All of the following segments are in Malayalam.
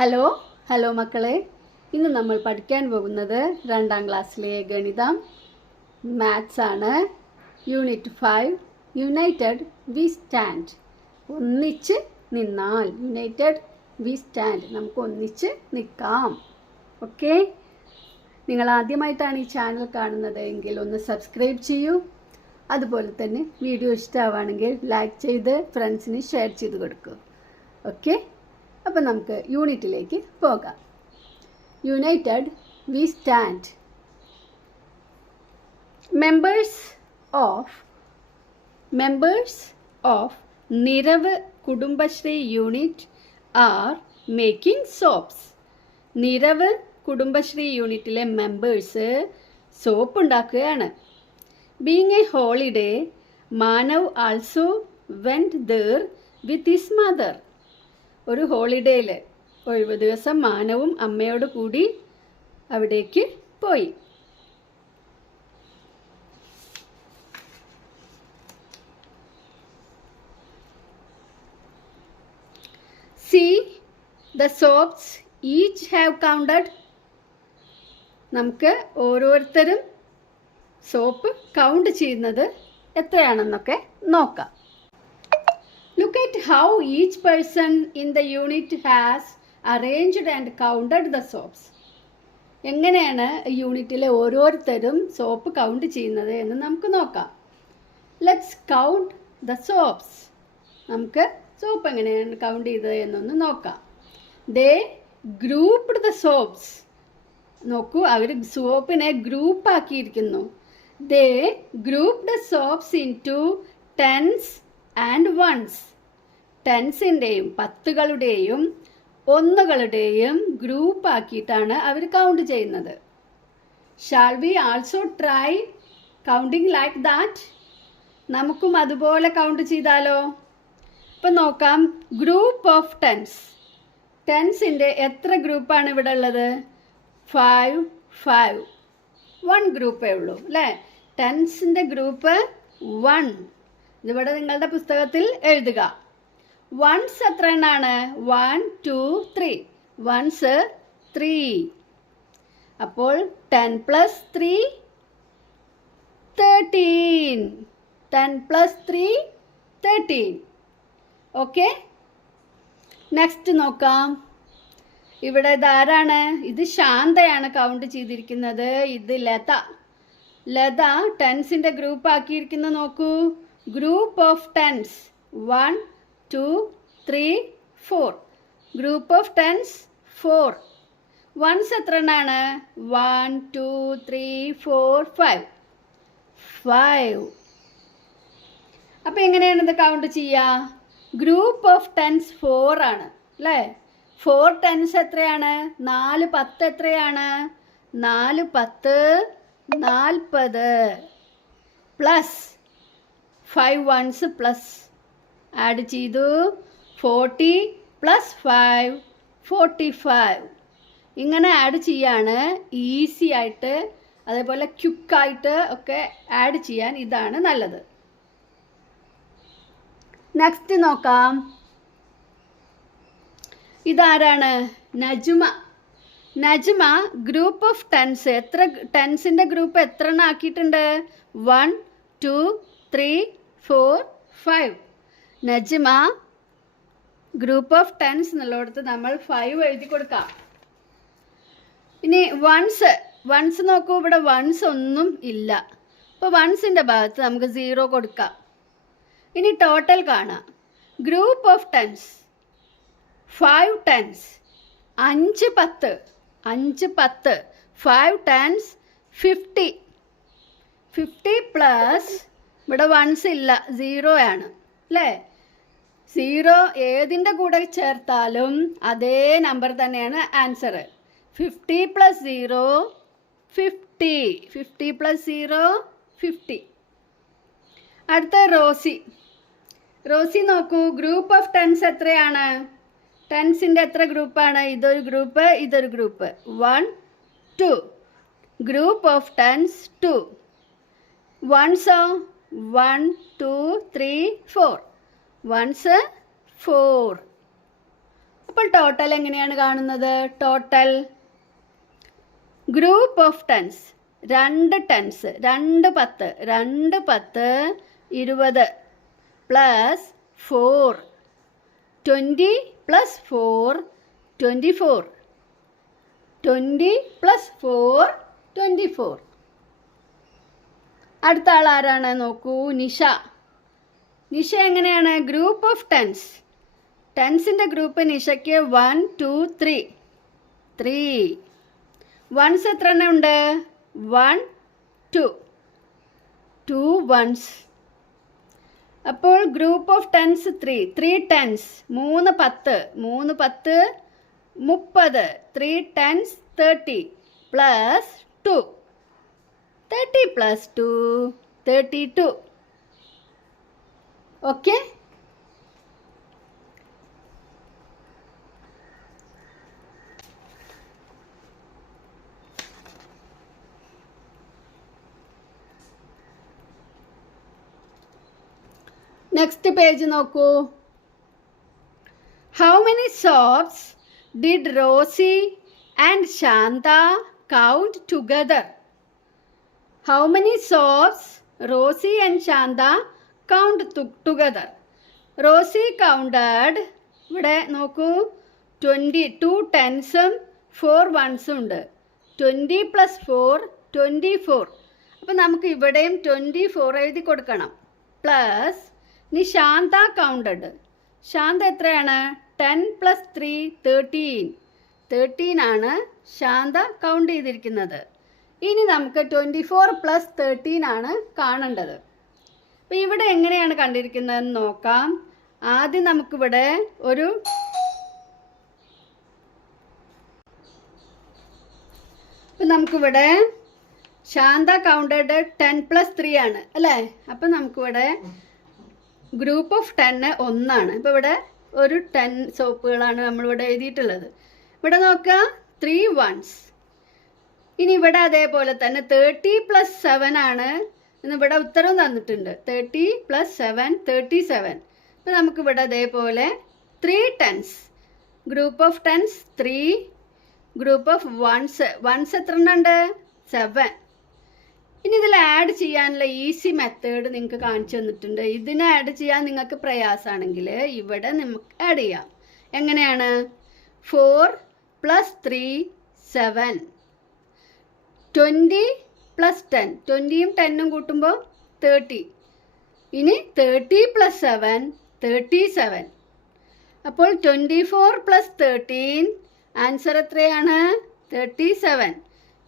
ഹലോ ഹലോ മക്കളെ, ഇന്ന് നമ്മൾ പഠിക്കാൻ പോകുന്നത് 2ാം ക്ലാസ്സിലെ ഗണിതം മാത്സ് ആണ്. Unit 5 united we stand. ഒന്നിച്ച് നിന്നാൽ, യുണൈറ്റഡ് വി സ്റ്റാൻഡ്, നമുക്ക് ഒന്നിച്ച് നിൽക്കാം. ഓക്കെ, നിങ്ങൾ ആദ്യമായിട്ടാണ് ഈ ചാനൽ കാണുന്നത് എങ്കിൽ ഒന്ന് സബ്സ്ക്രൈബ് ചെയ്യൂ. അതുപോലെ തന്നെ വീഡിയോ ഇഷ്ടമാവുകയാണെങ്കിൽ ലൈക്ക് ചെയ്ത് ഫ്രണ്ട്സിന് ഷെയർ ചെയ്ത് കൊടുക്കൂ. ഓക്കെ, അപ്പോൾ നമുക്ക് യൂണിറ്റിലേക്ക് പോകാം. United we stand. Members of Nirav Kudumbashree unit are making soaps. Nirav Kudumbashree യൂണിറ്റിലെ മെമ്പേഴ്സ് സോപ്പ് ഉണ്ടാക്കുകയാണ്. Being a holiday, Manav also went there with his mother. ഒരു ഹോളിഡേയിൽ, ഒഴിവ് ദിവസം, മാനവും അമ്മയോട് കൂടി അവിടേക്ക് പോയി. See the soaps each have counted. നമുക്ക് ഓരോരുത്തരും സോപ്പ് കൗണ്ട് ചെയ്യുന്നത് എത്രയാണെന്നൊക്കെ നോക്കാം. Look at how each person in the unit has arranged and counted the soaps. എങ്ങനെയാണ് യൂണിറ്റിലെ ഓരോരുത്തരും സോപ്പ് കൗണ്ട് ചെയ്യുന്നത് എന്ന് നമുക്ക് നോക്കാം. Let's count the soaps. നമുക്ക് സോപ്പ് എങ്ങനെയാണ് കൗണ്ട് ചെയ്തത് എന്നൊന്ന് നോക്കാം. They grouped the soaps. നോക്കൂ, അവർ സോപ്പിനെ ഗ്രൂപ്പ് ആക്കിയിരിക്കുന്നു. They grouped soaps into tens and ones. ടെൻസിൻ്റെയും പത്തുകളുടെയും ഒന്നുകളുടെയും ഗ്രൂപ്പ് ആക്കിയിട്ടാണ് അവർ കൗണ്ട് ചെയ്യുന്നത്. Shall we also try counting like that? നമുക്കും അതുപോലെ കൗണ്ട് ചെയ്താലോ? ഇപ്പം നോക്കാം. Group of tens. ടെൻസിൻ്റെ എത്ര ഗ്രൂപ്പാണ് ഇവിടെ ഉള്ളത്? 5 5. 1 ഗ്രൂപ്പേ ഉള്ളൂ അല്ലേ? ടെൻസിൻ്റെ ഗ്രൂപ്പ് 1. ഇതിവിടെ നിങ്ങളുടെ പുസ്തകത്തിൽ എഴുതുക. വൺസ് എത്ര എണ്ണാണ്? 1 2 3. വൺസ് 3. അപ്പോൾ 10 + 3 13. 10 + 3 13. ഓക്കെ, നെക്സ്റ്റ് നോക്കാം. ഇവിടെ ഇതാരാണ്? ഇത് ശാന്തയാണ് കൗണ്ട് ചെയ്തിരിക്കുന്നത്. ഇത് ലത ടെൻസിൻ്റെ ഗ്രൂപ്പ് ആക്കിയിരിക്കുന്നത് നോക്കൂ. Group of tens 1 2 3 4. Group of tens 4. Ones എത്ര എണ്ണാണ്? 1 2 3 4 5. 5. അപ്പം എങ്ങനെയാണ് ഇത് കൗണ്ട് ചെയ്യുക? ഗ്രൂപ്പ് ഓഫ് ടെൻസ് 4 ആണ് അല്ലേ? 4 ടെൻസ് എത്രയാണ്? 4 10 എത്രയാണ്? 4 10 40 പ്ലസ് 5 വൺസ് പ്ലസ് ആഡ് ചെയ്തു. 40 + 5 45. ഇങ്ങനെ ആഡ് ചെയ്യാണ് ഈസി ആയിട്ട്, അതേപോലെ ക്വിക്കായിട്ട് ഒക്കെ ആഡ് ചെയ്യാൻ ഇതാണ് നല്ലത്. നെക്സ്റ്റ് നോക്കാം. ഇതാരാണ്? Najma group of tens. എത്ര ടെൻസിൻ്റെ ഗ്രൂപ്പ് എത്ര എണ്ണം ആക്കിയിട്ടുണ്ട്? 1 2 3 4 5. നജ്മ ഗ്രൂപ്പ് ഓഫ് ടെൻസ് എന്നുള്ളിടത്ത് നമ്മൾ 5 എഴുതി കൊടുക്കാം. ഇനി വൺസ് നോക്കൂ. ഇവിടെ വൺസ് ഒന്നും ഇല്ല. അപ്പോൾ വൺസിൻ്റെ ഭാഗത്ത് നമുക്ക് 0 കൊടുക്കാം. ഇനി ടോട്ടൽ കാണാം. Group of tens 5 tens, 5 10, 5 10, 5 tens 50. 50 plus ഇവിടെ വൺസ് ഇല്ല, 0 ആണ് അല്ലേ? 0 ഏതിൻ്റെ കൂടെ ചേർത്താലും അതേ നമ്പർ തന്നെയാണ് ആൻസർ. 50 + 0 50. 50 + 0 50. അടുത്ത റോസി നോക്കൂ. ഗ്രൂപ്പ് ഓഫ് ടെൻസ് എത്രയാണ്? ടെൻസിൻ്റെ എത്ര ഗ്രൂപ്പാണ്? ഇതൊരു ഗ്രൂപ്പ്, ഇതൊരു ഗ്രൂപ്പ്. 1 2. Group of tens 2. വൺസോ 1 2 3 4. വൺസ് 4. ഇപ്പോൾ ടോട്ടൽ എങ്ങനെയാണ് കാണുന്നത്? Total group of tens, 2 tens, 2 10, 2 10 20 plus 4 20 plus 4 24, 20 plus 4 24. അടുത്ത ആൾ ആരാണ് നോക്കൂ, നിഷ. നിഷ എങ്ങനെയാണ്? ഗ്രൂപ്പ് ഓഫ് ടെൻസ്, ടെൻസിൻ്റെ ഗ്രൂപ്പ് നിഷയ്ക്ക് 1 2 3 3. വൺസ് എത്ര എണ്ണം ഉണ്ട്? 1 2 2 ones. അപ്പോൾ group of tens 3 tens, 3 10, 3 10 30, 3 tens 30 plus 2, 30 plus 2 32. Okay. Next page നോക്കൂ. How many soaps did Rosy and Shanta count together? How many soaps Rosy and Shanta count together? Rosy counted, ഇവിടെ നോക്കൂ, 22 ടെൻസും 4 വൺസും ഉണ്ട്. 20 പ്ലസ് 4 24. അപ്പം നമുക്ക് ഇവിടെയും 24 എഴുതി കൊടുക്കണം. പ്ലസ് ഇനി ശാന്ത കൗണ്ടഡ്, ശാന്ത എത്രയാണ്? 10 പ്ലസ് 3 13. 13 ആണ് ശാന്ത കൗണ്ട് ചെയ്തിരിക്കുന്നത്. ഇനി നമുക്ക് 24 പ്ലസ് 13 ആണ് കാണേണ്ടത്. അപ്പം ഇവിടെ എങ്ങനെയാണ് കണ്ടിരിക്കുന്നതെന്ന് നോക്കാം. ആദ്യം നമുക്കിവിടെ നമുക്കിവിടെ ശാന്ത കൗണ്ടഡ് 10 പ്ലസ് 3 ആണ് അല്ലേ? അപ്പം നമുക്കിവിടെ ഗ്രൂപ്പ് ഓഫ് 10 1ആണ്. ഇപ്പോൾ ഇവിടെ ഒരു 10 സോപ്പുകളാണ് നമ്മളിവിടെ എഴുതിയിട്ടുള്ളത്. ഇവിടെ നോക്കുക, 3 ones. ഇനി ഇവിടെ അതേപോലെ തന്നെ 30 പ്ലസ് 7 ആണ് എന്നിവിടെ ഉത്തരവും തന്നിട്ടുണ്ട്. 30 പ്ലസ് 7 37. അപ്പോൾ നമുക്കിവിടെ അതേപോലെ 3 tens, group of tens 3, group of ones എത്ര ഉണ്ട്? 7. ഇനി ഇതിൽ ആഡ് ചെയ്യാനുള്ള ഈസി മെത്തേഡ് നിങ്ങൾക്ക് കാണിച്ചു തന്നിട്ടുണ്ട്. ഇതിനെ ആഡ് ചെയ്യാൻ നിങ്ങൾക്ക് പ്രയാസമാണെങ്കിൽ ഇവിടെ നമുക്ക് ആഡ് ചെയ്യാം. എങ്ങനെയാണ്? 4 പ്ലസ് 3 7, 20 പ്ലസ് 10, 20യും 10ഉം കൂട്ടുമ്പോൾ 30. ഇനി 30 പ്ലസ് 7 37. അപ്പോൾ 24 പ്ലസ് 13 ആൻസർ എത്രയാണ്? 37.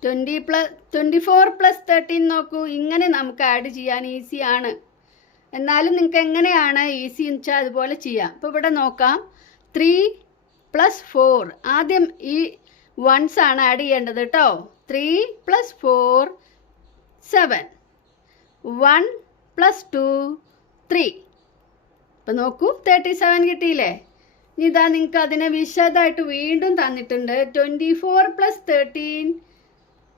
24 പ്ലസ് 13 നോക്കൂ, ഇങ്ങനെ നമുക്ക് ആഡ് ചെയ്യാൻ ഈസിയാണ്. എന്നാലും നിങ്ങൾക്ക് എങ്ങനെയാണ് ഈസി എന്ന് വെച്ചാൽ അതുപോലെ ചെയ്യാം. അപ്പോൾ ഇവിടെ നോക്കാം, 3 പ്ലസ് 4, ആദ്യം ഈ വൺസ് ആണ് ആഡ് ചെയ്യേണ്ടത് കേട്ടോ. 3 പ്ലസ് 4 7, 1 പ്ലസ് 2 3. അപ്പോൾ നോക്കൂ, 37 കിട്ടിയില്ലേ? ഇനി ഇതാ നിങ്ങൾക്ക് അതിനെ വിശദമായിട്ട് വീണ്ടും തന്നിട്ടുണ്ട്. 24 plus 13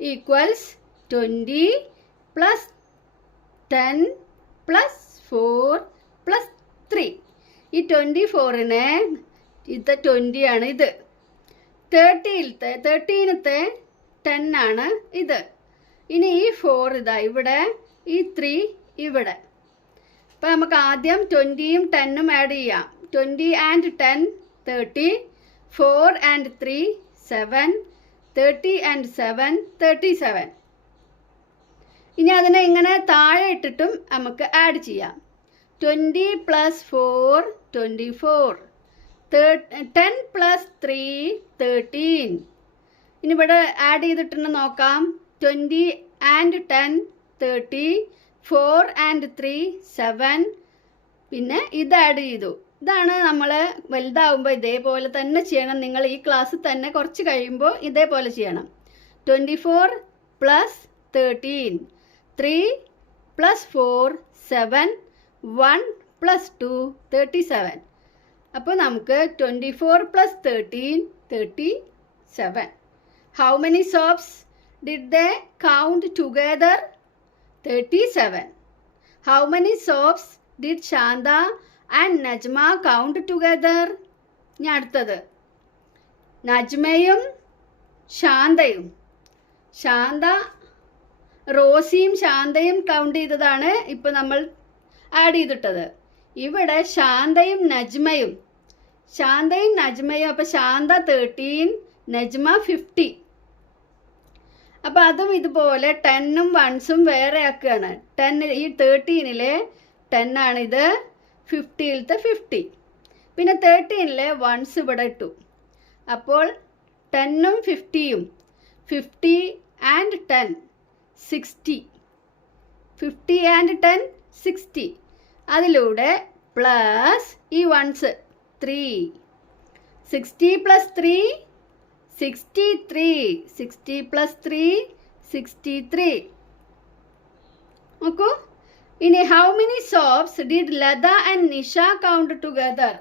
equals 20 plus 10 plus 4 plus 3. ഈ 24നെ ഇത് 20 ആണ്, ഇത് 13ത്തെ 10 ആണ് ഇത്. ഇനി ഈ 4 ഇതാ ഇവിടെ, ഈ 3 ഇവിടെ. അപ്പം നമുക്ക് ആദ്യം 20യും 10ഉം ആഡ് ചെയ്യാം. 20 ആൻഡ് 10 30, 4 ആൻഡ് 3 7, 30 ആൻഡ് 7 37. ഇനി അതിനെ ഇങ്ങനെ താഴെ ഇട്ടിട്ടും നമുക്ക് ആഡ് ചെയ്യാം. 20 പ്ലസ് 4 24, 10 പ്ലസ് 3 13. ഇനി ഇവിടെ ആഡ് ചെയ്തിട്ടുണ്ട് നോക്കാം. 20 ആൻഡ് 10 30, 4 ആൻഡ് 3 7. പിന്നെ ഇത് ആഡ് ചെയ്തു. ഇതാണ് നമ്മൾ വലുതാവുമ്പോൾ ഇതേപോലെ തന്നെ ചെയ്യണം. നിങ്ങൾ ഈ ക്ലാസ് തന്നെ കുറച്ച് കഴിയുമ്പോൾ ഇതേപോലെ ചെയ്യണം. 24 പ്ലസ് 13, 3 പ്ലസ് 4 7, 1 പ്ലസ് 2 37. അപ്പോൾ നമുക്ക് 24 plus 13 37. How many soaps did they count together? 37. How many soaps did Shanta and Najma count together? ഇനി അടുത്തത് നജ്മയും ശാന്തയും. ശാന്ത റോസിയും ശാന്തയും കൗണ്ട് ചെയ്തതാണ് ഇപ്പം നമ്മൾ ആഡ് ചെയ്തിട്ടത്. ഇവിടെ ശാന്തയും നജ്മയും അപ്പം ശാന്ത 13, നജ്മ 50. അപ്പം അതും ഇതുപോലെ 10ഉം 1സും വേറെ ആക്കുകയാണ്. 10 ഈ 13-ലെ 10 ആണിത്, 50-ലത്തെ 50. പിന്നെ 13-ലെ 1s ഇവിടെ ഇട്ടു. അപ്പോൾ 10ഉം 50യും 50 and 10 60. 50 and 10 60. അതിലൂടെ പ്ലസ് ഈ 1s 3. 60 plus 3 63. 60 plus 3 63. നോക്കൂ. ഇനി how many soaps did Latha and Nisha count together?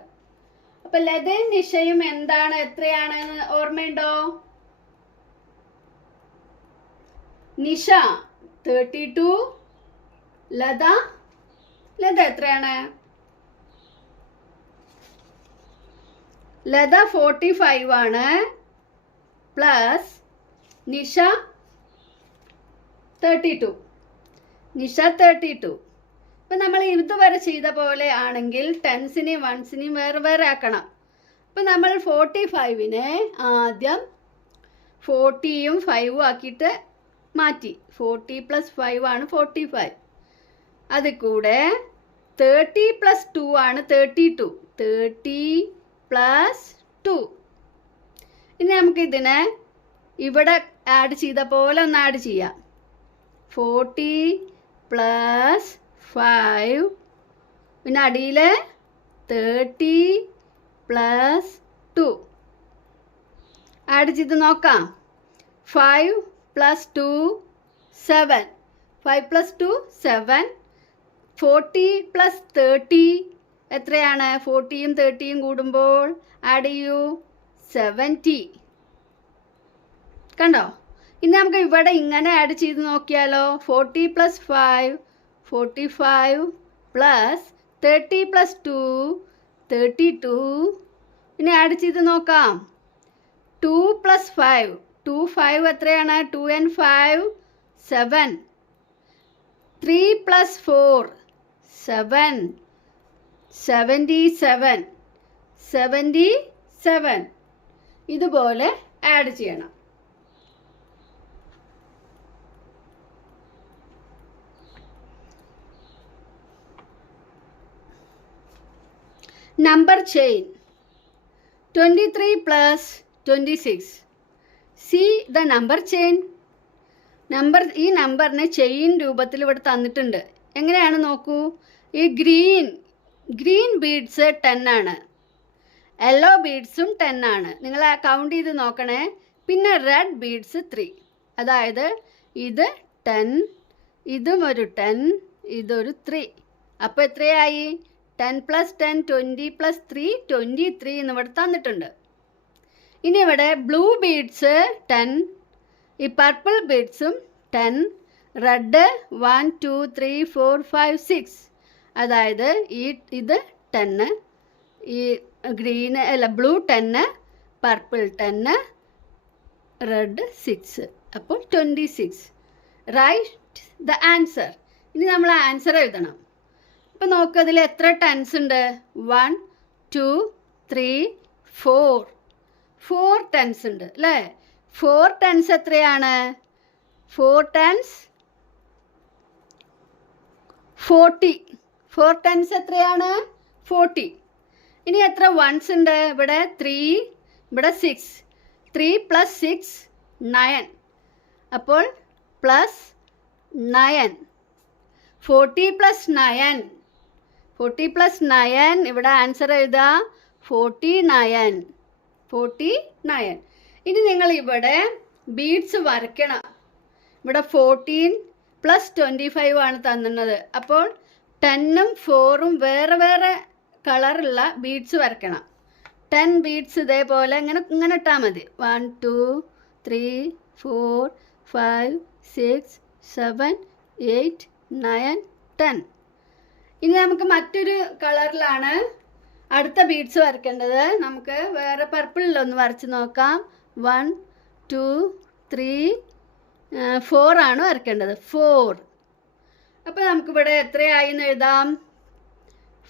അപ്പൊ ലതയും നിഷയും എന്താണ്, എത്രയാണെന്ന് ഓർമ്മയുണ്ടോ? നിഷ 32, ലത എത്രയാണ്? ലത 45 ആണ്, പ്ലസ് നിഷ 32. ഇപ്പം നമ്മൾ ഇതുവരെ ചെയ്ത പോലെ ആണെങ്കിൽ 10സിനെയും 1സിനെയും വേറെ ആക്കണം. അപ്പം നമ്മൾ 45-നെ ആദ്യം 40യും 5ഉം ആക്കിയിട്ട് മാറ്റി. 40 plus 5 ആണ് 45. അതിൽ കൂടെ 30 plus 2 ആണ് 32. 30 plus 2. ഇനി നമുക്കിതിനെ ഇവിടെ ആഡ് ചെയ്ത പോലെ ഒന്ന് ആഡ് ചെയ്യാം. 40 plus 5, പിന്നെ അടിയിൽ 30 plus 2 ആഡ് ചെയ്ത് നോക്കാം. 5 plus 2 7. 5 plus 2 7. 40 plus 30 എത്രയാണ്? 40യും 30യും കൂടുമ്പോൾ ആഡ് ചെയ്യൂ 70. കണ്ടോ? ഇനി നമുക്ക് ഇവിടെ ഇങ്ങനെ ആഡ് ചെയ്ത് നോക്കിയാലോ. 40 plus 5 45 plus 30 plus 2 32. ഇനി ആഡ് ചെയ്ത് നോക്കാം. 2 plus 5 2 5 എത്രയാണ്? 2 and 5 7. 3 plus 4 7. 77. ഇതുപോലെ ആഡ് ചെയ്യണം. Number chain 23 plus 26. C the number chain. ഈ നമ്പറിനെ ചെയിൻ രൂപത്തിൽ ഇവിടെ തന്നിട്ടുണ്ട്. എങ്ങനെയാണ് നോക്കൂ. ഈ ഗ്രീൻ ബീഡ്സ് 10 ആണ്, യെല്ലോ ബീഡ്സും 10 ആണ്. നിങ്ങൾ കൗണ്ട് ചെയ്ത് നോക്കണേ. പിന്നെ റെഡ് ബീഡ്സ് 3. അതായത് ഇത് 10, ഇതും ഒരു 10, ഇതൊരു 3. അപ്പോൾ എത്രയായി? 10 plus 10 20 plus 3 23 എന്നിവിടെ തന്നിട്ടുണ്ട്. ഇനി ഇവിടെ ബ്ലൂ ബീഡ്സ് 10, ഈ പർപ്പിൾ ബീഡ്സും 10, റെഡ് 1 2 3 4 5 6. അതായത് ഇത് 10, ഈ ബ്ലൂ 10, പർപ്പിൾ 10, റെഡ് 6. അപ്പോൾ 26. Write the answer. ഇനി നമ്മൾ ആൻസർ എഴുതണം. ഇപ്പം നോക്ക്, അതിൽ എത്ര ടെൻസ് ഉണ്ട്? 1 2 3 4. 4 ടെൻസ് ഉണ്ട് അല്ലേ? 4 ടെൻസ് എത്രയാണ്? 4 ടെൻസ് 40. 4 ടെൻസ് എത്രയാണ്? 40. ഇനി എത്ര വൺസ് ഉണ്ട്? ഇവിടെ 3, ഇവിടെ 6. 3 plus 6 9. അപ്പോൾ പ്ലസ് 9. 40 plus 9. 40 plus 9 ഇവിടെ ആൻസർ എഴുതുക 49. 49. ഇനി നിങ്ങൾ ഇവിടെ ബീഡ്സ് വരയ്ക്കണം. ഇവിടെ 14 plus 25 ആണ് തന്നത്. അപ്പോൾ 10ഉം 4ഉം വേറെ കളറുള്ള ബീഡ്സ് വരയ്ക്കണം. 10 ബീഡ്സ് ഇതേപോലെ ഇങ്ങനെ ഇട്ടാൽ മതി. 1 2 3 4 5 6 7 8 9 10. ഇനി നമുക്ക് മറ്റൊരു കളറിലാണ് അടുത്ത ബീഡ്സ് വരയ്ക്കേണ്ടത് നമുക്ക് വേറെ പർപ്പിളിലൊന്ന് വരച്ച് നോക്കാം. 1 2 3 4 ആണ് വരയ്ക്കേണ്ടത്. 4. അപ്പോൾ നമുക്കിവിടെ എത്രയായി എന്ന് എഴുതാം?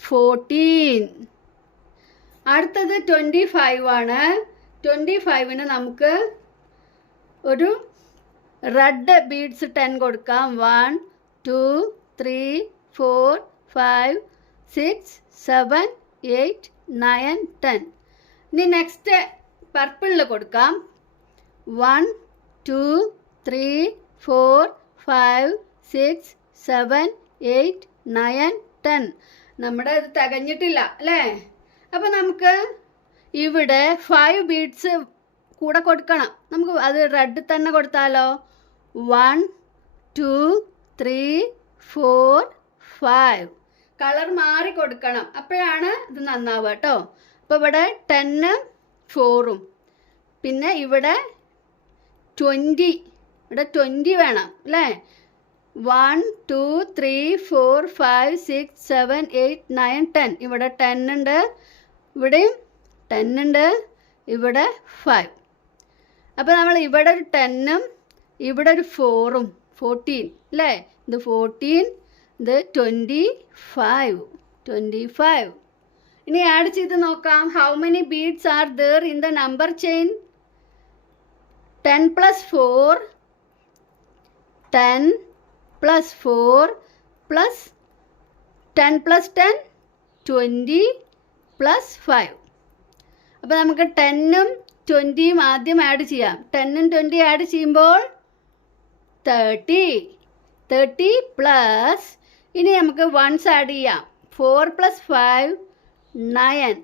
14. അടുത്തത് 25 ആണ്. 25ന് നമുക്ക് ഒരു റെഡ് ബീഡ്സ് 10 കൊടുക്കാം. 1 2 3 4 5 6 7 8 9 10. ഇനി നെക്സ്റ്റ് പർപ്പിളിൽ കൊടുക്കാം. 1 2 3 4 5 6 7 8 9 10. നമ്മുടെ ഇത് തികഞ്ഞിട്ടില്ല അല്ലേ? അപ്പോൾ നമുക്ക് ഇവിടെ 5 ബീഡ്സ് കൂടെ കൊടുക്കണം. നമുക്ക് അത് റെഡ് തന്നെ കൊടുത്താലോ? 1 2 3 4 5. കളർ മാറി കൊടുക്കണം, അപ്പോഴാണ് ഇത് നന്നാവുക കേട്ടോ. അപ്പോൾ ഇവിടെ 10 4ഉം പിന്നെ ഇവിടെ 20, ഇവിടെ 20 വേണം അല്ലേ? 1 2 3 4 5 6 7 8 9 10. ഇവിടെ 10 ഉണ്ട്, ഇവിടെയും 10 ഉണ്ട്, ഇവിടെ 5. അപ്പോൾ നമ്മൾ ഇവിടെ ഒരു 10ഉം ഇവിടെ ഒരു 4ഉം 14 അല്ലേ? ഇത് 14, ഇത് 25. ഇനി ആഡ് ചെയ്ത് നോക്കാം. How many beads are there in the number chain? 10 + 4 10 + 4 + 10 + 10 20 + 5. അപ്പോൾ നമുക്ക് 10ഉം 20ഉം ആദ്യം ആഡ് ചെയ്യാം. 10ഉം 20 ആഡ് ചെയ്യുമ്പോൾ 30 പ്ലസ് ഇനി നമുക്ക് 1s ആഡ് ചെയ്യാം. 4 + 5 9.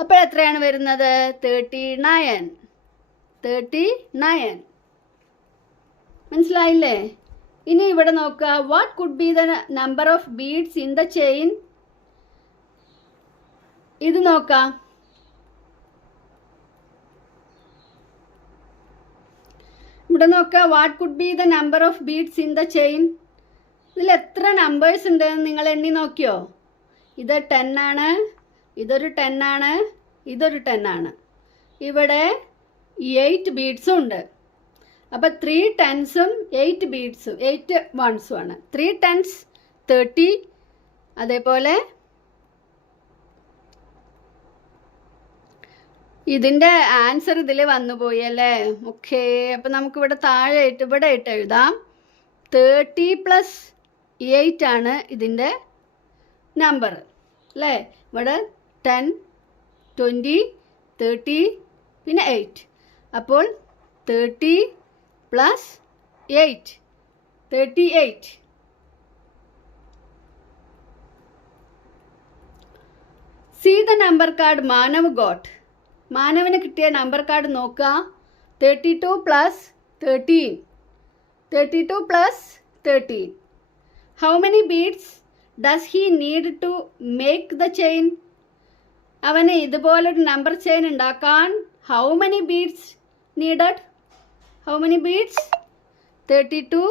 അപ്പോൾ എത്രയാണ് വരുന്നത്? 39. മനസ്സിലായില്ലേ? ഇനി ഇവിടെ നോക്കുക. What could be the number of beads in the chain? ഇത് നോക്കാം. ഇവിടെ നോക്കുക. What could be the number of beads in the chain? ഇതിൽ എത്ര നമ്പേഴ്സ് ഉണ്ടെന്ന് നിങ്ങൾ എണ്ണി നോക്കിയോ? ഇത് 10 ആണ്, ഇതൊരു 10 ആണ്, ഇതൊരു 10 ആണ്. ഇവിടെ 8 ബീഡ്സും ഉണ്ട്. അപ്പോൾ 3 10സും 8 ബീഡ്സും 8 1സും ആണ്. 3 10s 30. അതേപോലെ ഇതിൻ്റെ ആൻസർ ഇതിൽ വന്നുപോയി അല്ലേ? ഓക്കെ. അപ്പം നമുക്കിവിടെ താഴെ ഇവിടെ ഇട്ട് എഴുതാം. 30 + 8 ആണ് ഇതിൻ്റെ നമ്പർ അല്ലേ? ഇവിടെ 10 20 30 പിന്നെ 8. അപ്പോൾ 30 + 8 38. See the number card Manav got. മാനവന് കിട്ടിയ നമ്പർ കാർഡ് നോക്കുക. 32 + 13. 32 + 13. How many beads does he need to make the chain? അവന് ഇതുപോലൊരു നമ്പർ ചെയിൻ ഉണ്ടാക്കാൻ how many beads needed? How many beads? 32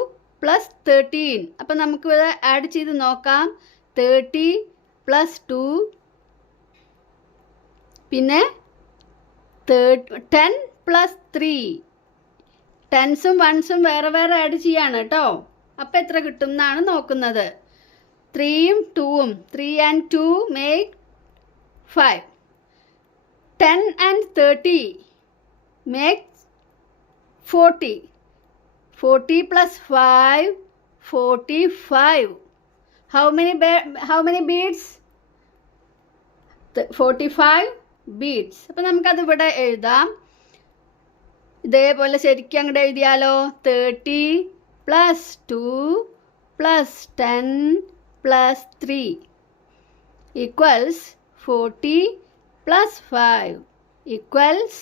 + 13. അപ്പം നമുക്ക് ഇത് ആഡ് ചെയ്ത് നോക്കാം. 30 + 2 പിന്നെ 10 + 3. 10സും 1സും വേറെ വേറെ ആഡ് ചെയ്യാണ് കേട്ടോ. അപ്പം എത്ര കിട്ടും എന്നാണ് നോക്കുന്നത്. 3ഉം 2ഉം 3 and 2 make 5. 10 and 30 make 40. 40 + 5 45. How many beads? 45 beads. അപ്പം നമുക്കത് ഇവിടെ എഴുതാം. ഇതേപോലെ ശരിക്കും അങ്ങോട്ട് എഴുതിയാലോ? 30 + 2 + 10 + 3 = 40 + 5 =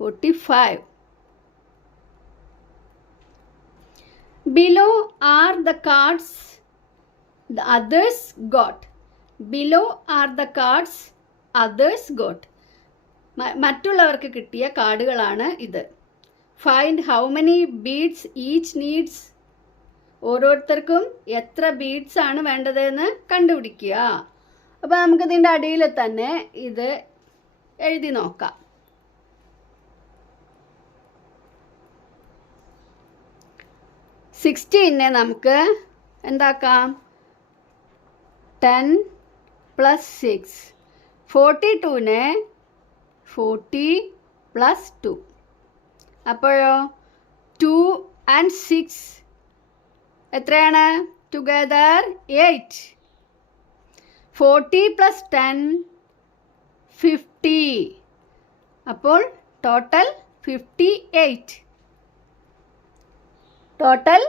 45. Below are the cards the others got. Below are the cards others got. മറ്റുള്ളവർക്ക് കിട്ടിയ കാർഡുകളാണ് ഇത്. Find how many beads each needs. ഓരോരുത്തർക്കും എത്ര ബീഡ്സ് ആണ് വേണ്ടതെന്ന് കണ്ടുപിടിക്കുക. അപ്പോൾ നമുക്കിതിൻ്റെ അടിയിൽ തന്നെ ഇത് എഴുതി നോക്കാം. സിക്സ്റ്റീനെ നമുക്ക് എന്താക്കാം? 10 + 6. 42നെ 40 + 2. അപ്പോഴോ 2 and 6 എത്രയാണ്? ടുഗദർ 8. 40 + 10 50. അപ്പോൾ ടോട്ടൽ 58. ടോട്ടൽ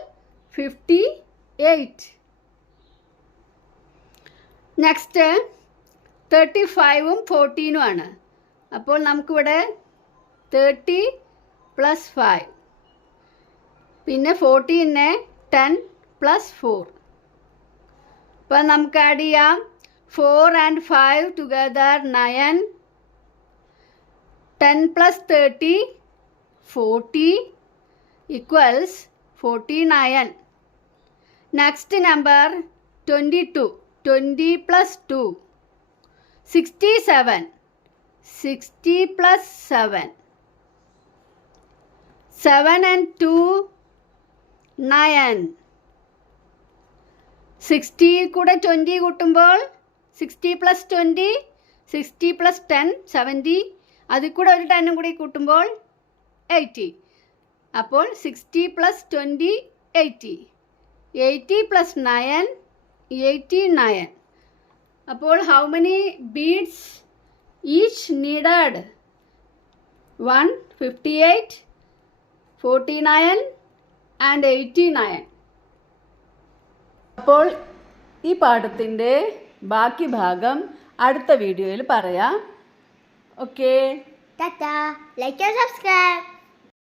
58. നെക്സ്റ്റ് 35ഉം 14ഉം ആണ്. അപ്പോൾ നമുക്കിവിടെ 30 + 5. പിന്നെ 14നെ 10 + 4. അപ്പോൾ നമുക്ക് ആഡ് ചെയ്യാം. 4 and 5 together 9. 10 + 30 40 equals 49. Next number 22. 20 + 2 67. 60 + 7. 7 and 2 9. 60 കൂടെ 20 കൂട്ടുമ്പോൾ 60 + 20 60 + 10 70. അതിൽ കൂടെ ഒരു 10 കൂടി കൂട്ടുമ്പോൾ 80. അപ്പോൾ 60 + 20 80. 80 + 9 89. അപ്പോൾ how many beads each needed? 1 58 49 and 89. അപ്പോൾ ഈ പാഠത്തിൻ്റെ ബാക്കി ഭാഗം അടുത്ത വീഡിയോയിൽ പറയാം. Okay, Tata. Like and subscribe.